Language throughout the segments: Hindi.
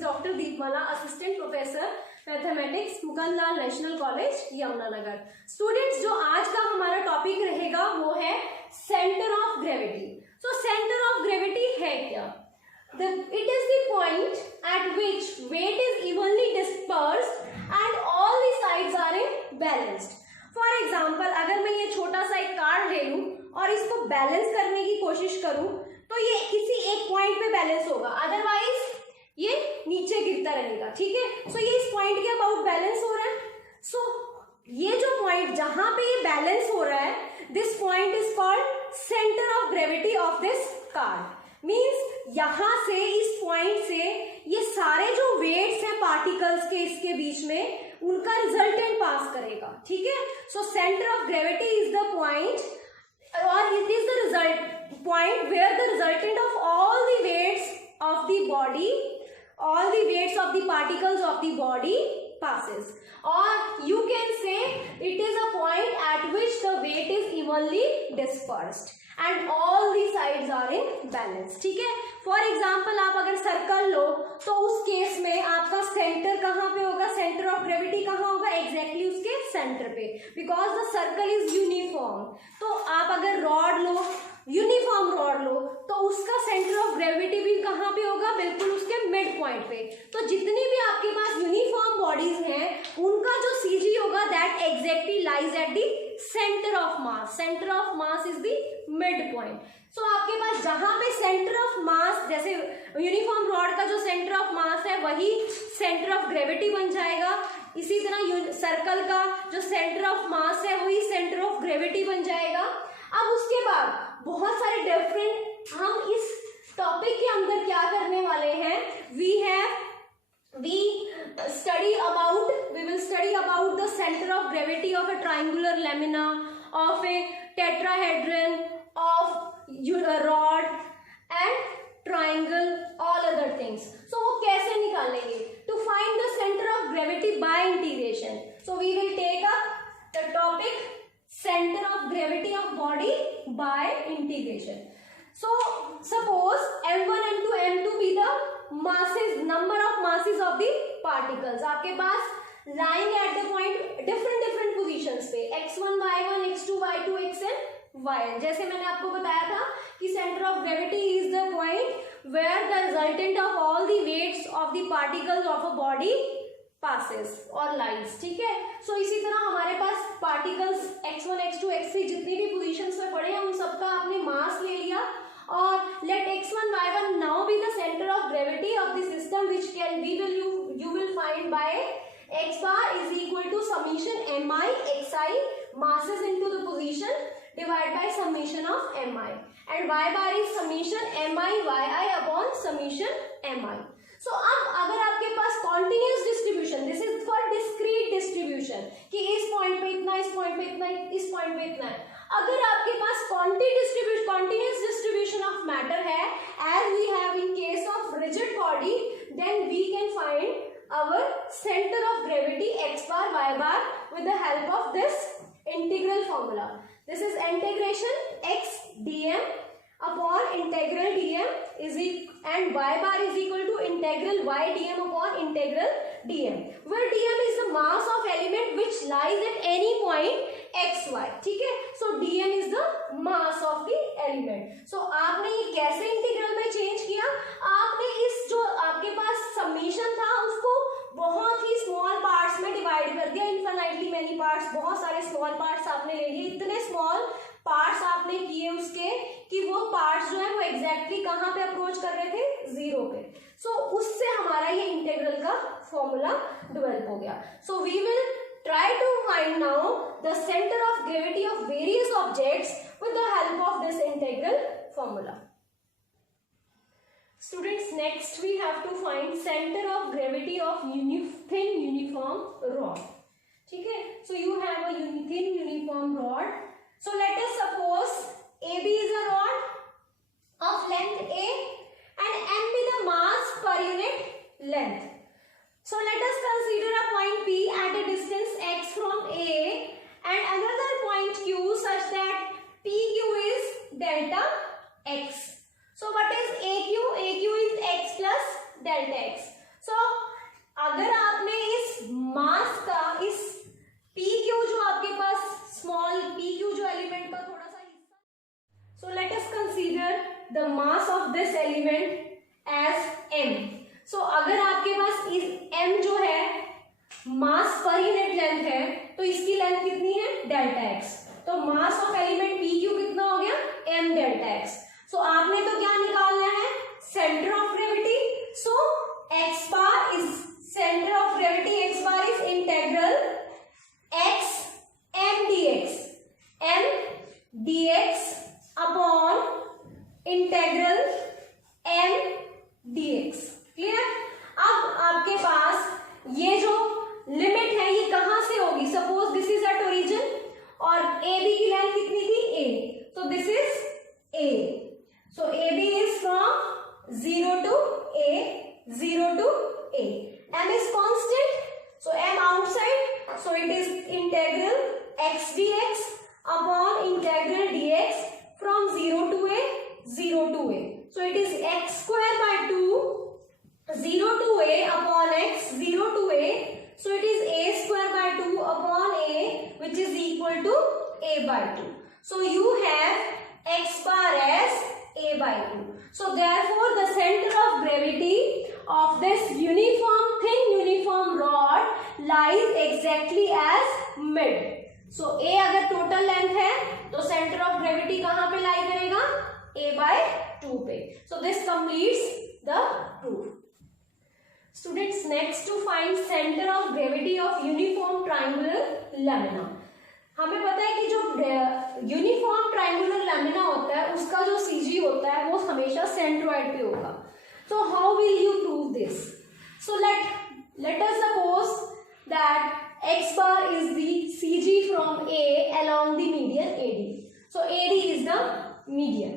is Dr. Deepmala, Assistant Professor mathematics Mukandlal national college Yamunanagar. Students, जो आज का हमारा टॉपिक रहेगा वो है centre of gravity. So centre of gravity है क्या? It is the point at which weight is evenly dispersed and all the sides are in balanced. For example, अगर मैं ये छोटा सा एक कार्ड ले लूं और इसको बैलेंस करने की कोशिश करूं तो ये किसी एक पॉइंट पे बैलेंस होगा, अदरवाइज ये नीचे गिरता रहेगा। ठीक है, सो ये इस पॉइंट के अबाउट बैलेंस हो रहा है। सो ये जो पॉइंट जहां पे ये बैलेंस हो रहा है, this point is called centre of gravity of this card. Means यहां से, इस पॉइंट से ये सारे जो वेट्स हैं पार्टिकल्स के इसके बीच में, उनका रिजल्टेंट पास करेगा। ठीक है, so centre of gravity is the point और it is the result point where the resultant of all the weights of the body, all the weights of the particles of the body passes, or you can say it is a point at which the weight is evenly dispersed and all the sides are in balance. ठीक है, फॉर एग्जाम्पल आप अगर सर्कल लो तो उस केस में आपका सेंटर कहाँ पे होगा, सेंटर ऑफ ग्रेविटी कहाँ होगा, एग्जैक्टली उसके सेंटर पे, because the circle is uniform. तो आप अगर रॉड लो, यूनिफॉर्म रॉड लो, तो उसका सेंटर ऑफ ग्रेविटी भी कहाँ पे होगा, बिल्कुल उसके मिड पॉइंट पे। तो जितनी भी आपके पास यूनिफॉर्म बॉडीज हैं उनका जो सीजी होगा that exactly lies at the centre of mass. Centre of mass is the mid point. So आपके पास जहां पे सेंटर ऑफ मास, जैसे यूनिफॉर्म रॉड का जो सेंटर ऑफ मास है वही सेंटर ऑफ ग्रेविटी बन जाएगा, इसी तरह सर्कल का जो सेंटर ऑफ मास है वही सेंटर ऑफ ग्रेविटी बन जाएगा। अब उसके बाद बहुत सारे डिफरेंट, हम इस टॉपिक के अंदर क्या करने वाले हैं, we will study about the center of gravity of a triangular lamina, of a tetrahedron, of a rod and triangle, all other things. So वो कैसे निकालेंगे? To find the center of gravity by integration. So we will take up the topic center of gravity of body by integration. So suppose m1, m2, m2 be the masses, number of masses of the particles. आपके पास lying at the point different positions पे x1, y1, x2, y2, xn, yn. जैसे मैंने आपको बताया था कि center of gravity is the point where the resultant of all the weights of the particles of a body passes or lies. ठीक है, सो इसी तरह हमारे पास पार्टिकल्स x1, x2, x3 जितनी भी पोजीशंस में पड़े हैं उन सबका आपने मास ले लिया और let x1, y1 now be the center of gravity of the system, which can you will find by x bar is equal to summation mi xi masses into the position divided by summation of mi, and y bar is summation mi yi upon summation mi. So अब अगर आपके पास continuous distribution, this is for discrete distribution, कि इस पॉइंट पे इतना, इस पॉइंट पे इतना, इस पॉइंट पे इतना है, अगर आपके पास continuous distribution of matter है, as we have in case of rigid body, then we can find our center of gravity x bar y bar with the help of this integral formula. This is integration x dm upon integral dm is and y bar is equal to integral y dm upon integral dm, where dm is the mass of element which lies at any point x y. ठीक है, so dm is the mass of the element. So आपने ये कैसे इंटीग्रल में चेंज किया, आपने इस जो आपके पास समीशन था उसको बहुत ही स्मॉल पार्ट्स में डिवाइड कर दिया, इनफाइनाइटली मेनी पार्ट्स, बहुत सारे स्मॉल पार्ट्स आपने ले लिए, इतने स्मॉल पार्ट्स आपने किए उसके कि वो पार्ट्स जो है वो एग्जैक्टली कहाँ पे अप्रोच कर रहे थे, जीरो पे। सो उससे हमारा ये इंटीग्रल का फॉर्मूला डेवलप हो गया। So we will try to find now the centre of gravity of various objects with the help of this integral formula. Students, next we have to find center of gravity of thin uniform rod. ठीक है, so you have a thin uniform rod. So let us suppose AB is a rod of length A and M be the mass per unit length. So let us consider a point P at a distance x from A and another point Q such that PQ is delta x. So what is AQ? AQ is x plus delta x. सो अगर आपने इस मास का इस पी क्यू जो आपके पास स्मॉल पी क्यू जो एलिमेंट का थोड़ा सा हिस्सा, so let us consider the mass of this element as M. So अगर आपके पास इस m जो है मास पर यूनिट लेंथ है तो इसकी लेंथ कितनी है डेल्टा एक्स. तो mass of element P Q कितना हो गया m डेल्टा एक्स. सो आपने तो क्या निकालना है centre of gravity. So x bar is centre of gravity, x bar is integral x m dx, m dx upon integral m dx. Clear. अब आपके पास ये जो लिमिट है ये कहां से होगी. Suppose this is at origin और ए बी की लेंथ कितनी थी a. So this is a. So A B is from 0 to a, 0 to a. m is constant, so m outside, so it is integral x dx upon integral dx from 0 to a, 0 to a. So it is x square by 2, 0 to a upon x, 0 to a. So it is a square by 2 upon a, which is equal to a by 2. So you have x bar as a by 2. So therefore the center of gravity of this uniform thin uniform rod lies exactly as mid. So a अगर total length है तो center of gravity कहाँ पे lie करेगा a by 2 पे. So this completes the proof. Students, next to find center of gravity of uniform triangular lamina. हमें पता है कि जो यूनिफॉर्म ट्राइंगुलर लैमिना होता है उसका जो सीजी होता है वो हमेशा सेंट्रोइड पे होगा. So how will you prove this. So let us suppose that x bar is the CG from A along the median AD. So AD is the median.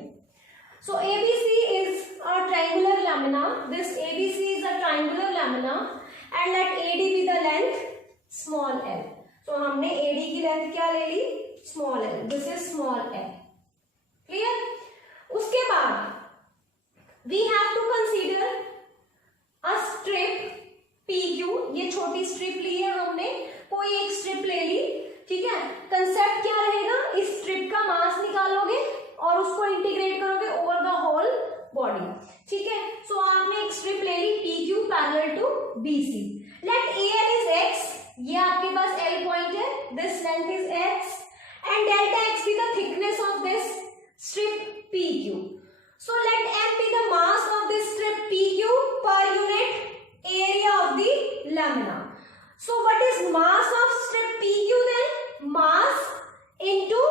So ABC is a triangular lamina. This ABC is a triangular lamina and let AD be the length small l. So हमने AD की लेंथ क्या ले ली small l. This is small l. Clear? उसके बाद we have to consider a strip PQ. ये छोटी स्ट्रिप ली है हमने, कोई एक स्ट्रिप ले ली. ठीक है. कंसेप्ट क्या रहेगा, इस स्ट्रिप का मास निकालोगे और उसको इंटीग्रेट करोगे ओवर द होल बॉडी. ठीक है. सो आपने एक स्ट्रिप ले ली PQ parallel to BC. Let AL is x. ये आपके पास L पॉइंट है. This length is x and delta x be the thickness of this strip PQ. So let M be the mass of this strip PQ per unit area of the lamina. So what is mass of strip PQ then? Mass into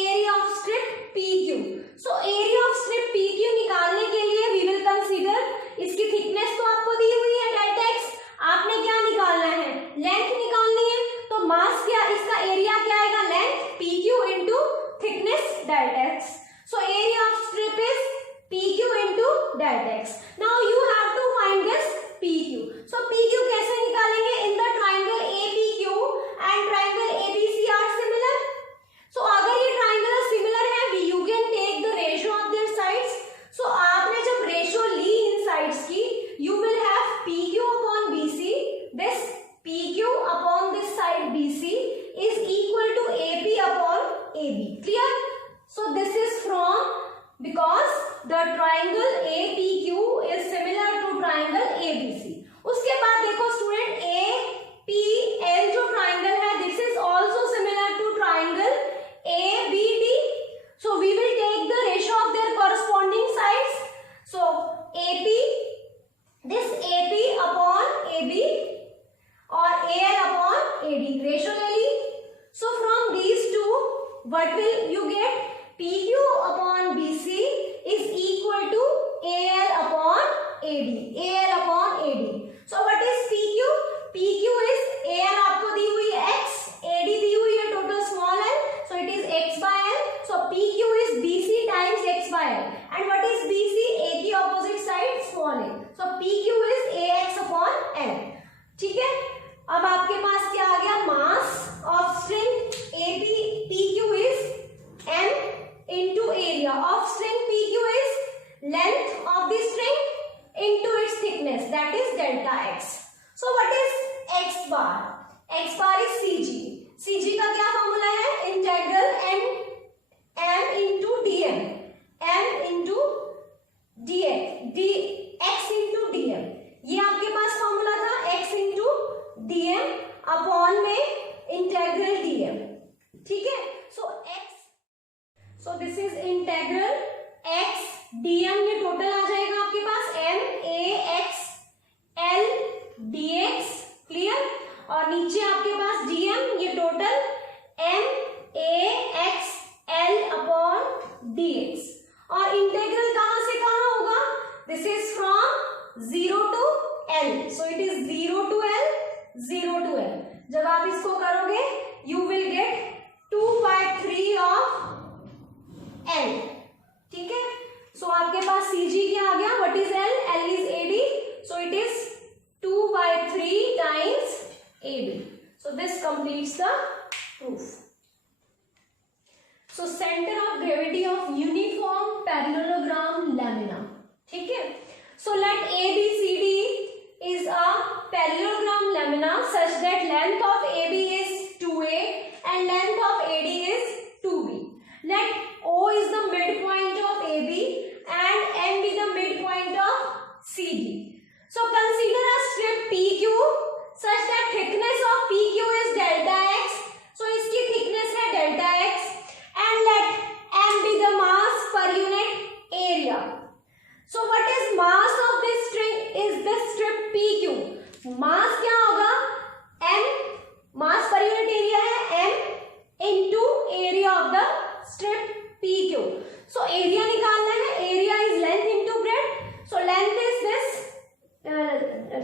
area of strip PQ. So area of strip PQ निकालने के लिए वी विल कंसीडर इसकी थिकनेस तो आपको दी हुई है डेल्टा x. आपने क्या निकालना है, लेंथ निकालनी है. तो मास क्या, इसका एरिया क्या आएगा length PQ into thickness delta x. So area of strip is PQ into delta x. Now you have to find this PQ. सो PQ कैसे निकालेंगे? In the triangle APQ and triangle ABC are similar. So अगर ये ट्राइंगल सिमिलर है you can take the ratio of their sides. So आपने जब रेशियो ली इन साइड्स की you will have PQ upon BC. This PQ upon this side BC is equal to AP upon AB. Clear. So this is from because the triangle APQ is similar to triangle ABC. उसके बाद देखो स्टूडेंट APL जो ट्राइंगल है this is also similar to triangle ABD. So we will take the ratio of their corresponding sides. So AP, this AP upon AB और AL upon AD ratio ले ली. So from these two, what will you get? PQ upon BC is equal to AL upon AD. AL upon AD. So what is PQ? PQ is AL आपको दी हुई है x, AD दी हुई है total small l. So it is x by l. So PQ is BC times x by l. And what is BC? A की opposite side small a. So PQ is AX upon l. ठीक है. अब आपके पास क्या आ गया? Mass of string PQ is m into area of string PQ is length of the string into its thickness. thickness, that is delta x. So what is x bar? X bar is Cg. Cg का क्या फॉर्मूला है? Integral m into dm, m into x into dm. ये आपके पास फॉर्मूला था, x into dm अपॉन में इंटेग्रल dm. ठीक है, so this is integral x dm, ये टोटल आ जाएगा आपके पास m a x l dx. Clear? और नीचे आपके पास dm, ये total m a x l upon dx. और इंटेग्रल कहां से कहां होगा? This is from 0 to l, so it is 0 to l, 0 to l. जब आप इसको करोगे you will get 2/3 of l. ठीक है, so आपके पास Cg क्या आ गया? What is l? l is AD, so it is 2/3 times AD. So this completes the proof. So center of gravity of uniform parallelogram lamina. ठीक है, so let ABCD is a parallelogram lamina such that length of AB is 2A and length of AD is 2B. Let O is the midpoint of AB and M be the midpoint of CD. So consider a strip PQ such that thickness of PQ is delta x. So इसकी thickness है delta x and let M be the mass per unit area. So what is mass of this string is this strip PQ. Mass क्या होगा? M, mass per unit area है M into area of the strip PQ. So area निकालना है, area is length into breadth. So length is this,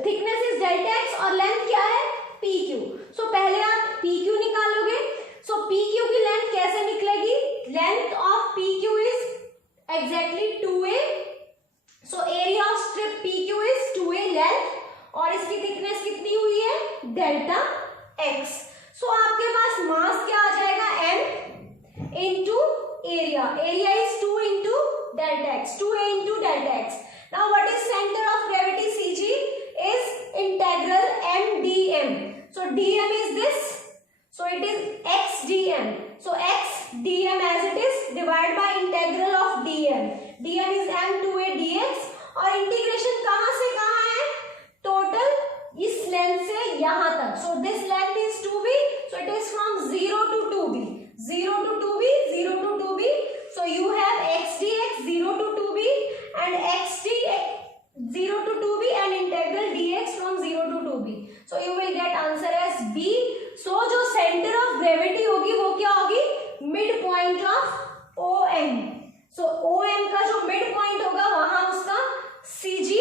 thickness is delta x और length क्या है? PQ. So पहले आप PQ निकालोगे. So PQ की लेंथ कैसे निकलेगी? Length of PQ is exactly 2A. So area of strip PQ is 2A length और इसकी thickness कितनी हुई है? Delta x. So आपके पास mass क्या आ जाएगा? M into area. Area is 2 into delta x. 2A into delta x. Now what is center of gravity? Cg is integral m dm. So dm is this. So it is x dm. So x dm as it is divided by integral of dm. dm is m 2a dx. और इंटीग्रेशन कहां से कहां है? टोटल इस लेंथ से यहां तक. So this length is 2b. So it is from 0 to 2b. 0 to 2b, 0 to 2b. So you have x dx 0 to 2b and x dx 0 to 2b and integral dx from 0 to 2b. So you will get answer as B. So जो center of gravity होगी वो क्या होगी? Mid point of OM. So OM का जो mid point होगा वहां उसका CG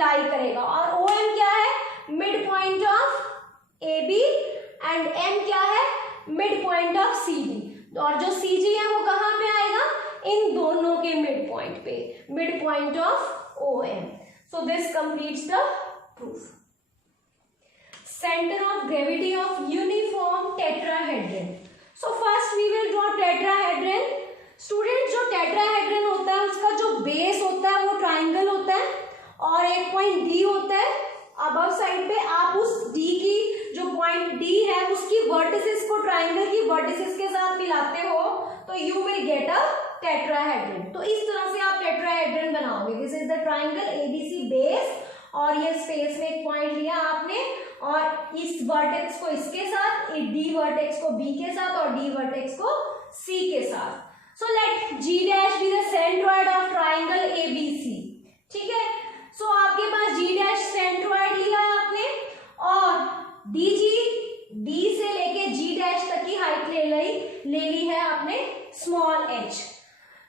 lie करेगा. और OM क्या है? Mid point of AB and M क्या है? Mid point of CD. और जो CG है वो कहाँ पे आएगा? इन दोनों के mid point पे. Mid point of OM. So this completes the proof. Center of gravity of uniform tetrahedron. So first we will draw tetrahedron. Students, जो tetrahedron होता है उसका जो base होता है वो triangle होता है और एक point D होता है. above side पे आप उस D की जो point D है उसकी vertices को triangle की vertices के साथ मिलाते हो तो you will get a tetrahedron. तो इस तरह से आप tetrahedron बनाओगे. This is the triangle ABC base और ये स्पेस में एक पॉइंट लिया आपने और इस वर्टेक्स को इसके साथ, डी वर्टेक्स को बी के साथ और डी वर्टेक्स को सी के साथ. So let G dash be the centroid of triangle ABC. ठीक है, सो आपके पास जी डैश सेंट्रोइड लिया है आपने और डी से लेके जी डैश तक की हाइट ले ली है आपने स्मॉल एच.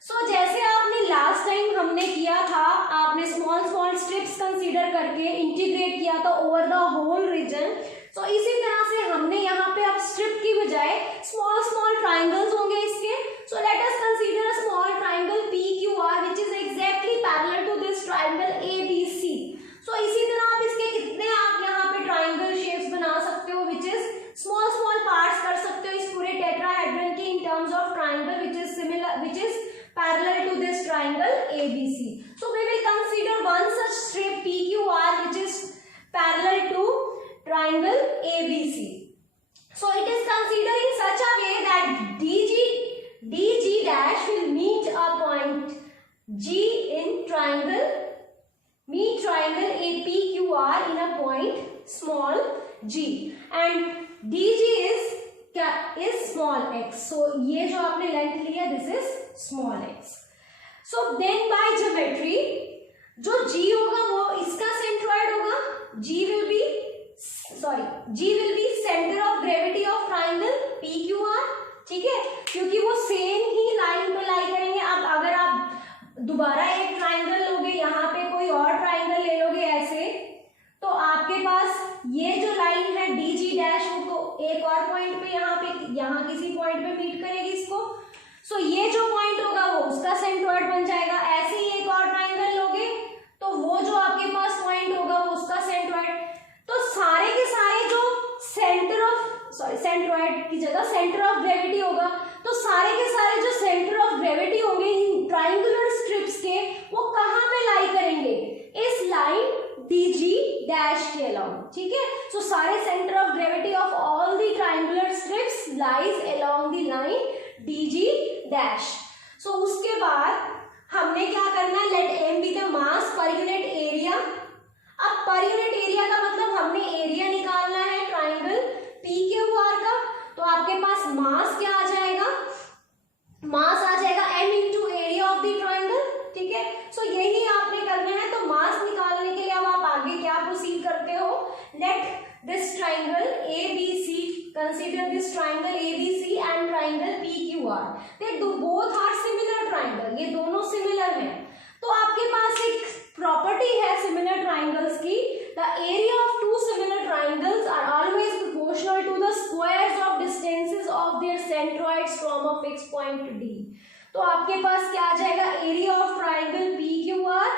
सो जैसे आपने लास्ट टाइम हमने किया था, आपने स्मॉल स्ट्रिप्स कंसीडर करके इंटीग्रेट किया था ओवर द होल रीजन. सो इसी तरह से हमने यहाँ पे अब स्ट्रिप की बजाय स्मॉल ट्राइंगल्स होंगे इसके. So let us consider a small triangle PQR which is exactly parallel to this triangle ABC. So इसी तरह आप इसके कितने आप यहाँ पे ट्राइंगल शेप्स बना सकते हो व्हिच इज स्मॉल पार्ट्स कर सकते हो इस पूरे टेट्राहेड्रन के in terms of triangle which is parallel to this triangle ABC. So we will consider one such strip PQR which APQR in a point small g and DG is small x. So ये जो आपने लेंथ लिया this is small x. So then by geometry जो g होगा वो इसका सेंट्रॉइड होगा. G will be center of gravity of triangle PQR. ठीक है, क्योंकि वो सेम ही लाइन पे लाई करेंगे. अब अगर आप दोबारा एक ट्राइंगल लोगे, यहाँ पे कोई और ट्राइंगल ले लोगे ऐसे, तो आपके पास ये जो लाइन है DG डैश वो तो एक और पॉइंट पे यहाँ किसी पॉइंट पे मीट करेगी इसको. सो ये जो पॉइंट होगा वो उसका सेंट्रॉइड बन जाएगा. ऐसे ही एक और ट्राइंगल लोगे तो वो जो आपके पास पॉइंट होगा वो उसका सेंट्रॉइड. तो सारे के सारे जो सेंट्रॉइड की जगह सेंटर ऑफ ग्रेविटी होगा, तो सारे के सारे जो सेंटर ऑफ ग्रेविटी होंगे इन ट्राइंगुलर स्ट्रिप्स के, वो कहाँ पे लाई करेंगे? इस लाइन DG डैश के अलोंग. ठीक है, सो सारे centre of gravity of all the triangular strips lies along the line DG dash. So उसके बाद हमने क्या करना है? Let M be the mass per unit area. अब पर यूनिट एरिया का मतलब हमने एरिया निकालना है ट्राइंगल PQR का. तो आपके पास मास क्या आ जाएगा? मास आ जाएगा M into area of the triangle. ठीक है, सो यही आपने करना है. तो मास निकालने के लिए अब आप आगे क्या प्रोसीड करते हो? Let this triangle ABC, consider this triangle ABC and triangle PQR. They both are similar triangle. ये दोनों सिमिलर हैं. तो आपके पास एक प्रॉपर्टी है सिमिलर ट्राइंगल्स की. The area of two similar triangles are always proportional to the squares of distances of their centroids from a fixed point to D. तो आपके पास क्या आ जाएगा? Area of triangle PQR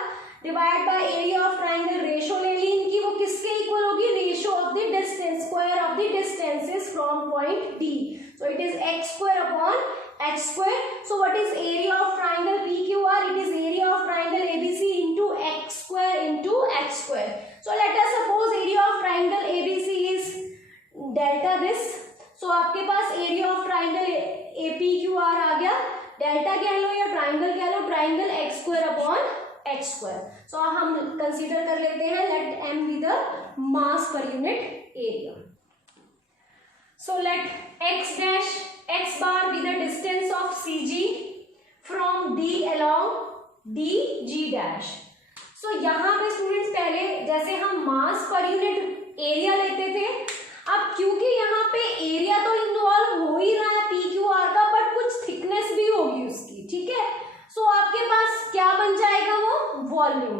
divide by area of triangle. Ratio ले ली इनकी, वो किसके इक्वल होगी? Ratio of the distance, square of the distances from point D. So it is x square upon h square. So what is area of triangle PQR? It is area of triangle ABC into x square into h square. So let us suppose area of triangle ABC is delta this. So आपके पास area of triangle APQR आ गया. डेल्टा क्या लो या ट्राइंगल क्या लो? Triangle x square upon h square. So हम कंसीडर कर लेते हैं let M be the mass per unit area. So let x bar be the distance of CG from D along DG dash. So यहाँ पे स्टूडेंट्स पहले जैसे हम मास पर यूनिट एरिया लेते थे, अब क्योंकि यहाँ पे एरिया तो इन्वॉल्व हो ही रहा है PQR का, बट कुछ थिकनेस भी होगी उसकी. ठीक है, सो आपके पास क्या बन जाएगा? वो volume.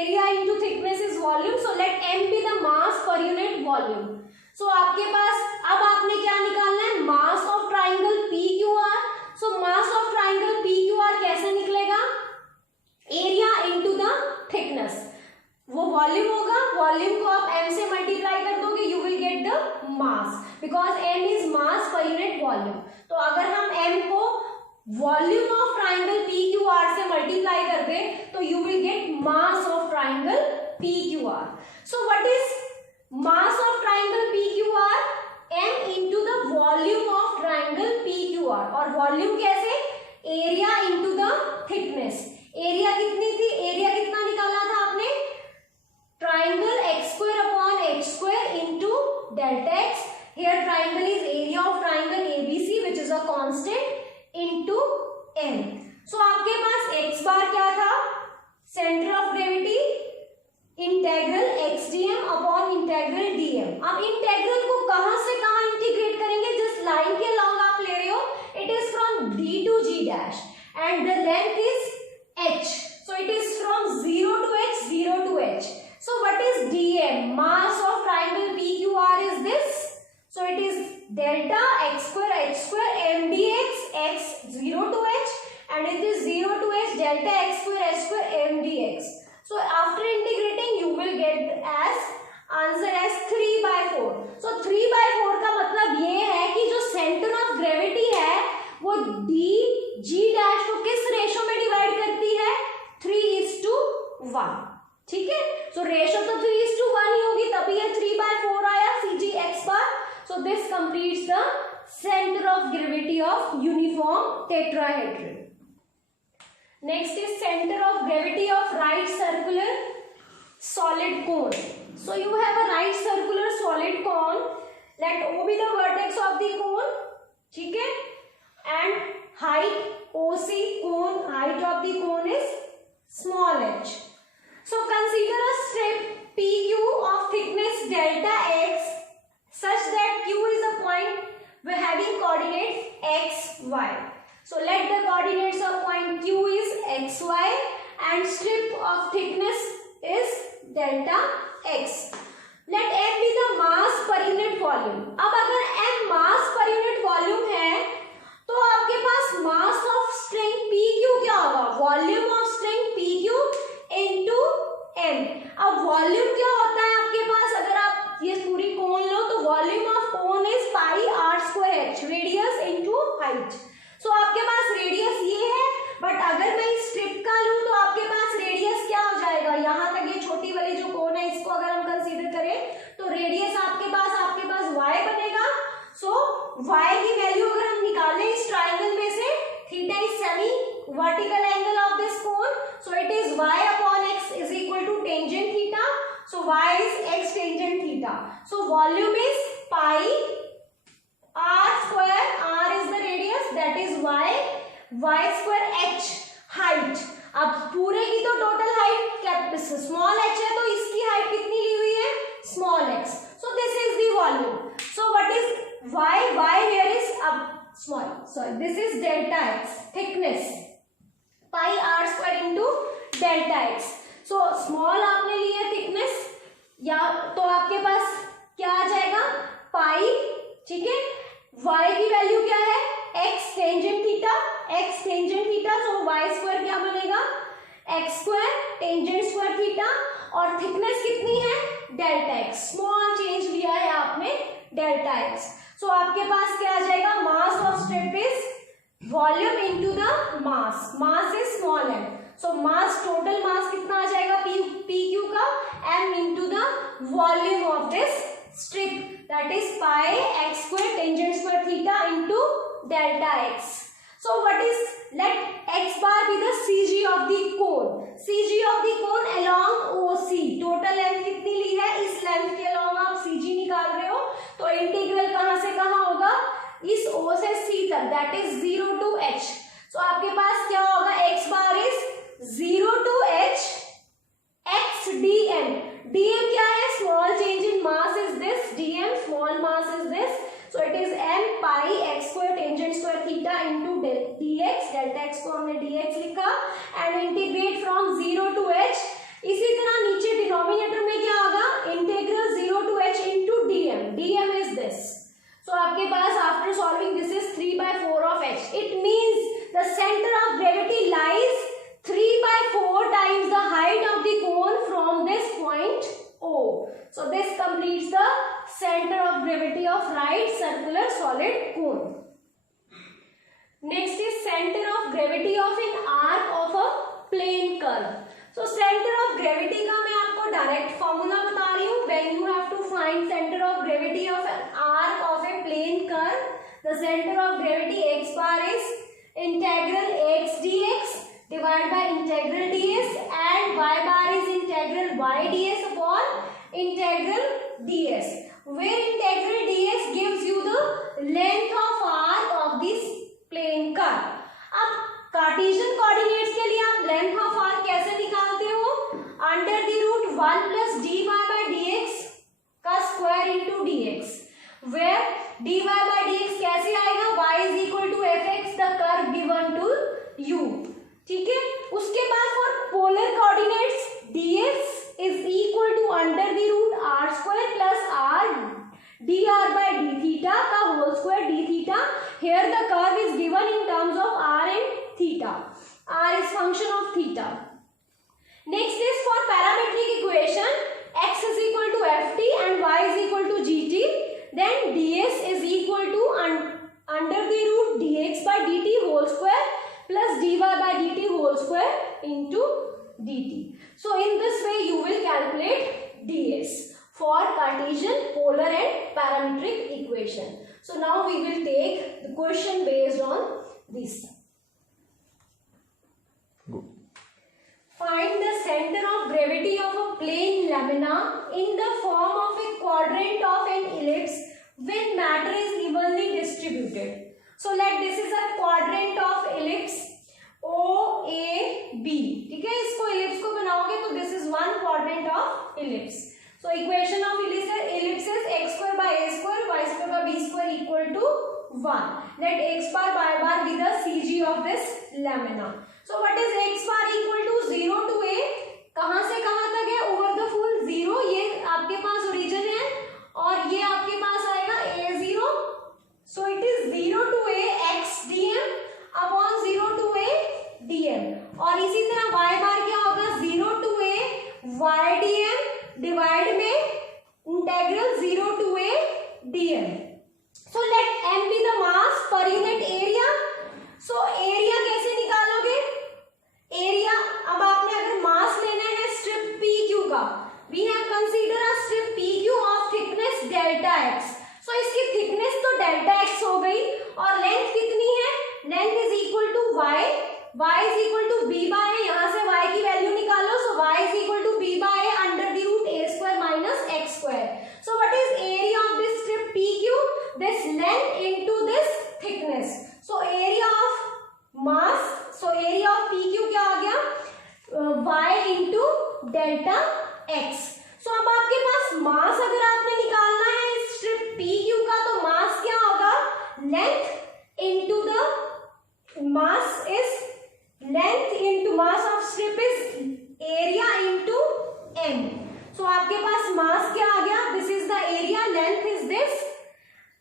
Area into thickness is volume. So let M be the mass per unit volume. सो आपके पास अब आपने क्या निकालना है? Mass of triangle PQR. So mass of triangle PQR कैसे निकलेगा? Area into the thickness. वो वॉल्यूम होगा, वॉल्यूम को आप M से मल्टीप्लाई कर दोगे, you will get the mass, because M is mass per unit volume. तो अगर हम M को वॉल्यूम ऑफ ट्राइंगल PQR से मल्टीप्लाई कर दे तो you will get mass of triangle PQR. So what is mass of triangle PQR? M into the volume of triangle PQR. और वॉल्यूम कैसे? Area into the thickness. Area कितनी थी? एरिया कितना निकाला था आपने? Triangle x square upon h square into delta x. Here triangle is area of triangle ABC which is a constant into M. So आपके पास x bar क्या था? Center of gravity integral xdm upon integral dm. अब इंटेग्रल को कहां से कहां इंटीग्रेट करेंगे? जिस लाइन के लॉन्ग आप ले रहे हो, it is from D to G dash and the length is h. So it is from 0 to h, 0 to h. So what is dm? Mass of triangle PQR is this. So it is delta x square h square m dx, x 0 to h, and it is 0 to h delta x square h square m dx. So after integrating you will get as answer as 3/4. So 3/4 का मतलब ये है कि जो सेंटर ऑफ ग्रेविटी है वो D G डैश को किस रेशो में डिवाइड करती है? 3:1. ठीक है, सो रेशो तो 3:1 ही होगी, तभी ये 3/4 आया CG x bar. So this completes the center of gravity of uniform tetrahedron. Next is center of gravity of right circular solid cone. So you have a right circular solid cone. Let O be the vertex of the cone. ठीक है? And height OC cone, height of the cone is small h. So consider a strip PQ of thickness delta x such that Q is a point having coordinates x, y. So let the coordinates of point Q is x, y and strip of thickness is delta x. Let m be the mass per unit volume. अब अगर m mass per unit volume है तो आपके पास mass of string PQ क्या होगा? Volume of string PQ into m. अब volume क्या होता है आपके पास? अगर आप ये पूरी कोन लो तो volume of cone is pi r square h, radius into height. So आपके पास रेडियस ये है, बट अगर मैं इस स्ट्रिप का लूं तो आपके पास रेडियस क्या हो जाएगा? यहाँ तक ये छोटी वाली जो कोन है इसको अगर हम कंसीडर करें तो रेडियस आपके पास y बनेगा. सो y की वैल्यू अगर हम निकालें इस ट्राइंगल में से, theta is semi vertical angle of this cone, so it is y upon x is equal to tangent theta. So y is x tangent theta. So volume is pi r square, r is the radius, that is y square h, height. अब पूरे की तो टोटल हाइट स्मॉल h है तो इसकी हाइट कितनी ली हुई है? Small x. So this is the volume. So what is y here is this is delta x, thickness pi r square into delta x. So small आपने ली है thickness, या तो आपके पास क्या आ जाएगा? पाई. ठीक है, y की वैल्यू क्या है? x tangent theta, x tangent theta. So y square क्या बनेगा? x square tangent square theta. और थिकनेस कितनी है? Delta x. स्मॉल चेंज लिया है आपने, डेल्टा x. सो आपके पास क्या आ जाएगा? मास of strip is volume into the mass. Mass is small m. So mass, total mass कितना आ जाएगा PQ का? m into the volume of this strip, that is pi x square tangent square theta into delta x. So what is, let x bar be the CG of the cone. CG of the cone along OC. Total length कितनी ली है? इस लेंथ के along आप CG निकाल रहे हो तो इंटीग्रल कहां से कहां होगा? इस O से C तक, that is 0 to h. So आपके पास क्या होगा? x bar is 0 to h x dm. dm क्या है? Small change in mass is this, dm small mass is this. So it is m pi x square tangent square theta into dx. Delta x को हमने dx लिखा and integrate from 0 to h. इसी तरह नीचे डिनोमिनेटर में क्या होगा? Integral 0 to h into dm. dm is this. So आपके पास after solving this is 3/4 of h. It means the centre of gravity lies 3/4 times the height of the cone from this point O. So this completes the center of gravity of right circular solid cone. Next is center of gravity of an arc of a plane curve. So center of gravity का मैं आपको डायरेक्ट फॉर्मूला बता रही हूँ. When you have to find center of gravity of an arc of a plane curve, the center of gravity x bar is integral x dx divided by integral ds, and y bar is integral y ds upon integral ds, where integral ds gives you the length of arc of this plane curve. अब कार्टेशियन कोऑर्डिनेट्स के लिए आप लेंथ ऑफ आर्क कैसे निकालते हो? Under the root 1 plus dy by dx का square into dx, where dy by dx कैसे आएगा? y is equal to fx, the curve given to you. ठीक है, उसके बाद for polar coordinates dx is equal to under the root r square plus r dr by d theta का whole square d theta. Here the curve is given in terms of r and theta. r is function of theta. Next is for parametric equation, x is equal to ft and y is equal to gt. Then ds is equal to under the root dx by dt whole square plus dy by dt whole square into dt. So in this way you will calculate ds for Cartesian, polar and parametric equation. So now we will take the question based on this. Good. find the center of gravity of a plane lamina in the form of a quadrant of an ellipse when matter is evenly distributed. So let this is a quadrant of ellipse OAB. ठीक है, इसको ellipse को बनाओगे तो this is one quadrant of ellipse. So equation of ellipse is x square by a square y square by b square equal to 1. Let x bar y bar be the CG of this lamina. So what is x bar equal to 0 to a? कहाँ से कहाँ तक है? Over the full 0. ये आपके पास origin है और ये आपके पास आएगा a0. So it is 0 to a x dm upon 0 to a dm. और इसी तरह y bar क्या होगा? 0 to a y dm divide में integral 0 to a dm. So let m be the mass per unit area. So area कैसे निकालोगे? एरिया, अब आपने अगर मास लेना है स्ट्रिप PQ का, we have consider a strip PQ of thickness delta x. So इसकी thickness तो delta x हो गई और length कितनी है? Length is equal to y. Y is equal to b by a. यहाँ से y की वैल्यू निकालो. So y is equal to b by a under the root a square minus x square. So what is area of this strip PQ? This length into this thickness. So area of mass, so area of PQ क्या आ गया? Y into delta x. So अब आपके पास मास अगर आपने निकालना है इस स्ट्रिप PQ का तो मास क्या होगा? Length into the mass is length into mass of strip is area into m. So आपके पास मास क्या आ गया? This is the area, length is this,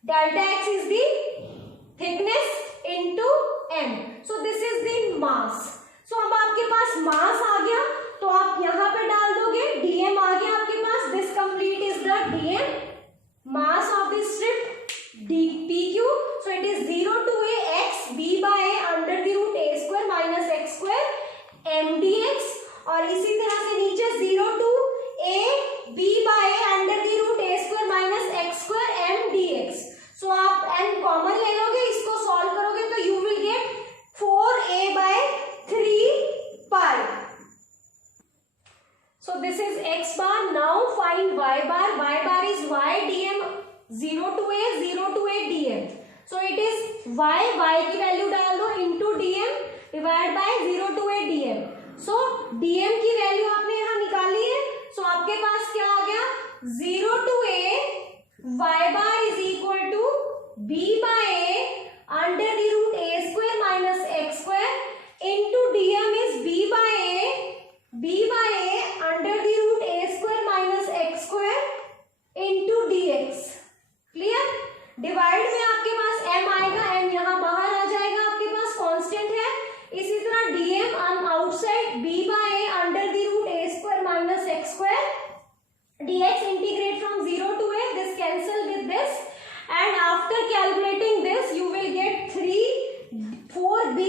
delta x is the thickness into m. So this is the mass. So अब आपके पास मास आ गया तो आप यहाँ पे डाल दोगे, dm आ गया आपके पास. This complete is the dm, mass of the strip dpq. So it is 0 to a x b by a under the root a square minus x square m dx. और इसी तरह से नीचे 0 to a b by a under the root a square minus x square m dx. So आप n कॉमन ले लोगे, इसको सॉल्व करोगे तो you will get 4a by 3 pi. So this is x bar. Now find y bar. Y bar is y dm 0 to a 0 to a dm. So it is y की वैल्यू डाल दो into dm divide by 0 to a dm. So dm की वैल्यू आपने यहाँ निकाली है. So आपके पास क्या आ गया? 0 to a y bar is equal to b by a under the root a square minus x square into dm is b by a under the root a square minus x square into dx. Clear? Divide में आपके पास m आएगा, m यहाँ बाहर आ जाएगा, आपके पास कांस्टेंट है. इसी तरह dm on outside b by a under the root a square minus x square dx integrate from 0 to a. This cancel with this and after calculating this you will get 4b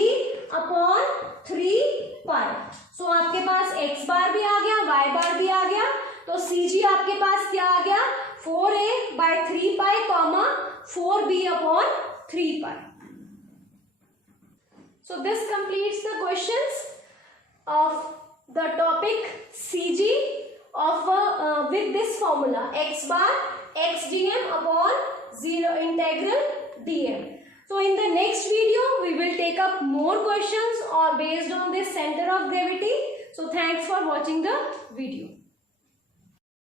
upon 3 pi. So आपके पास x बार भी आ गया, y बार भी आ गया, तो CG आपके पास क्या आ गया? 4a by 3 pi comma 4b upon 3 pi. So this completes the questions of the topic CG of with this formula x bar x dm upon 0 integral dm. So in the next video we will take up more questions or based on this center of gravity. So thanks for watching the video.